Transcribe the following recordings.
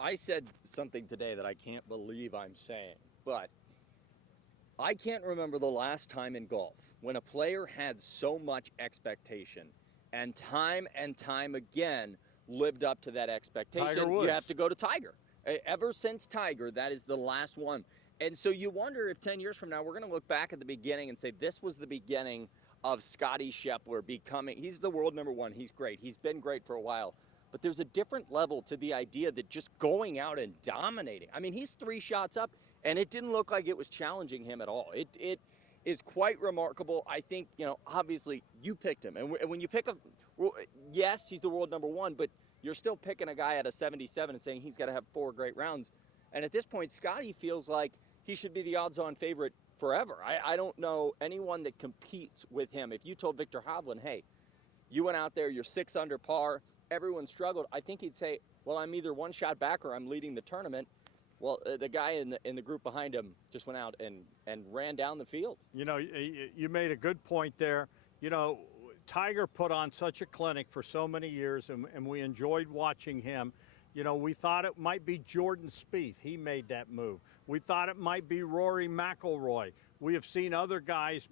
I said something today that I can't believe I'm saying, but I can't remember the last time in golf when a player had so much expectation and time again lived up to that expectation. Tiger Woods. You have to go to Tiger. Ever since Tiger, that is the last one. And so you wonder if 10 years from now, we're going to look back at the beginning and say, this was the beginning of Scottie Scheffler becoming, he's the world number one. He's great. He's been great for a while. But there's a different level to the idea that just going out and dominating. I mean, he's 3 shots up, and it didn't look like it was challenging him at all. It is quite remarkable. I think, obviously you picked him. And when you pick yes, he's the world number one, but you're still picking a guy at a 77 and saying he's got to have 4 great rounds. And at this point, Scottie feels like he should be the odds-on favorite forever. I don't know anyone that competes with him. If you told Victor Hovland, hey, you went out there, you're 6 under par, everyone struggled, I think he'd say, well, I'm either 1 shot back or I'm leading the tournament. Well, the guy in the group behind him just went out and ran down the field. You made a good point there. Tiger put on such a clinic for so many years, and we enjoyed watching him. We thought it might be Jordan Spieth. He made that move. We thought it might be Rory McIlroy. We have seen other guys,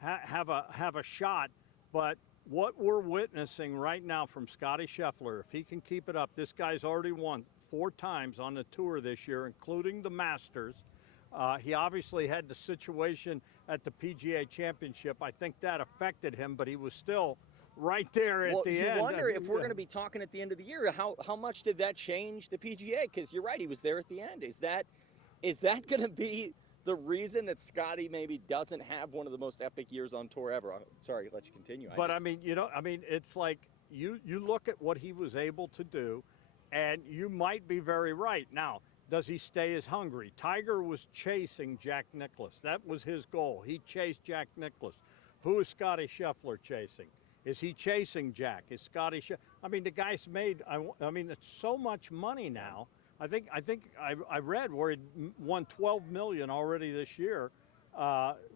have a shot. But what we're witnessing right now from Scottie Scheffler, if he can keep it up, this guy's already won 4 times on the tour this year, including the Masters. He obviously had the situation at the PGA Championship. I think that affected him, but he was still right there at the end. You wonder if we're going to be talking at the end of the year, how much did that change the PGA? Because you're right, he was there at the end. Is that going to be the reason that Scottie maybe doesn't have one of the most epic years on tour ever? I'm sorry, let you continue. But it's like you look at what he was able to do, and you might be very right. Now, does he stay as hungry? Tiger was chasing Jack Nicklaus. That was his goal. He chased Jack Nicklaus. Who is Scottie Scheffler chasing? Is he chasing Jack? Is Scottie the guy's made, it's so much money now. I think I read where he won $12 million already this year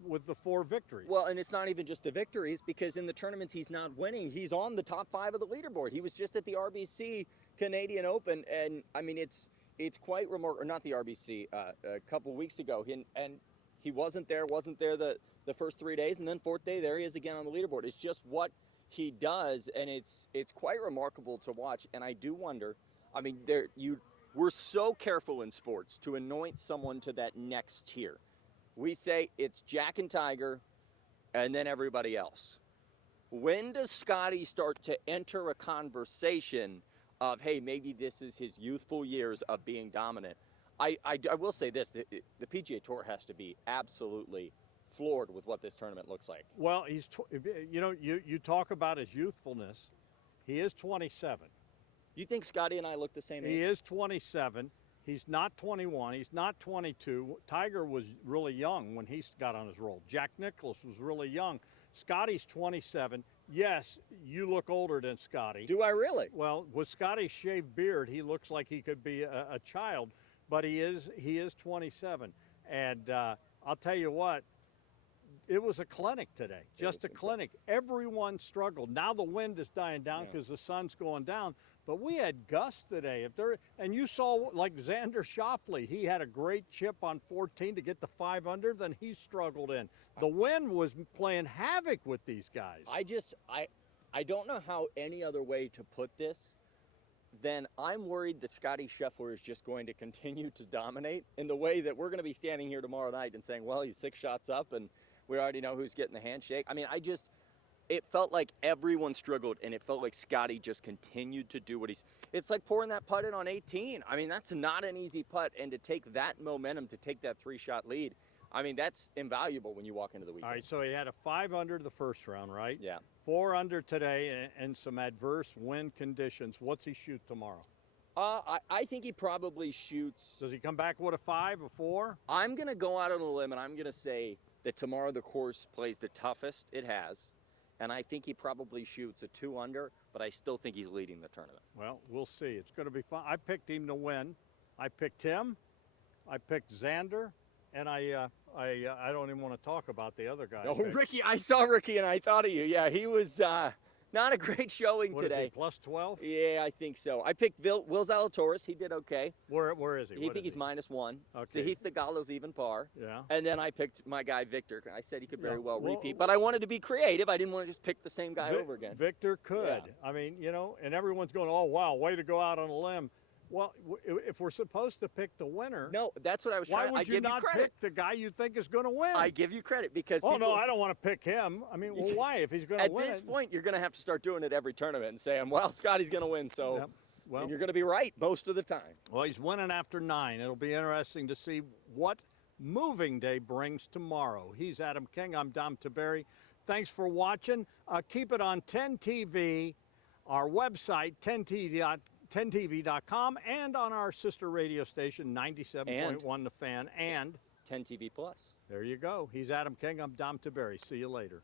with the 4 victories. Well, and it's not even just the victories, because in the tournaments he's not winning, he's on the top 5 of the leaderboard. He was just at the RBC Canadian Open, and it's quite remarkable. Or not the RBC, a couple weeks ago, and he wasn't there the first 3 days, and then 4th day there he is again on the leaderboard. It's just what he does, and it's quite remarkable to watch. And I do wonder, we're so careful in sports to anoint someone to that next tier. We say it's Jack and Tiger and then everybody else. When does Scottie start to enter a conversation of, hey, maybe this is his youthful years of being dominant? I will say this, the PGA Tour has to be absolutely floored with what this tournament looks like. Well, you talk about his youthfulness. He is 27. You think Scottie and I look the same age? He is 27. He's not 21. He's not 22. Tiger was really young when he got on his roll. Jack Nicklaus was really young. Scottie's 27. Yes, you look older than Scottie. Do I really? Well, with Scottie's shaved beard, he looks like he could be a child, but he is 27. And I'll tell you what, it was a clinic today, just a clinic. Everyone struggled. Now the wind is dying down because the sun's going down, but we had gusts today. And you saw like Xander Schauffele, he had a great chip on 14 to get the 5 under, then he struggled in. The wind was playing havoc with these guys. I don't know how any other way to put this. Then I'm worried that Scottie Scheffler is just going to continue to dominate in the way that we're going to be standing here tomorrow night and saying, well, he's 6 shots up and we already know who's getting the handshake. It felt like everyone struggled, and it felt like Scottie just continued to do what it's like pouring that putt in on 18. That's not an easy putt, and to take that momentum, to take that 3-shot lead, that's invaluable when you walk into the weekend. All right, so he had a 5 under the first round, right? Yeah. 4 under today and some adverse wind conditions. What's he shoot tomorrow? I think he probably shoots. Does he come back with a 5, a 4? I'm going to go out on a limb, and I'm going to say that tomorrow the course plays the toughest it has, and I think he probably shoots a 2 under, but I still think he's leading the tournament. Well, we'll see. It's going to be fun. I picked him to win. I picked him. I picked Xander, and I don't even want to talk about the other guy. Oh, Ricky! I saw Ricky, and I thought of you. Yeah, he was Not a great showing What is today. he, plus 12? Yeah, I think so. I picked Will Zalatoris. He did okay. Where is he? I think he's -1. Okay. Sahith Theegala's even par. Yeah. And then I picked my guy Victor. I said he could very well Well, repeat, but I wanted to be creative. I didn't want to just pick the same guy over again. Victor could. Yeah. I mean, you know, and everyone's going, oh, wow, way to go out on a limb. Well, if we're supposed to pick the winner, No, that's what I was why trying to. would I you give not you credit. pick the guy you think is going to win? I give you credit because oh, people, no, I don't want to pick him. I mean, well, why? If he's going to at win this it. point, you're going to have to start doing it every tournament and saying, well, Scotty's going to win, so Yep. Well, and you're going to be right most of the time. well, he's winning after 9. It'll be interesting to see what moving day brings tomorrow. He's Adam King. I'm Dom Tiberi. Thanks for watching. Keep it on 10 TV, our website, 10tv.com, and on our sister radio station, 97.1 The Fan. And 10 TV Plus. there you go. He's Adam King. I'm Dom Tiberi. See you later.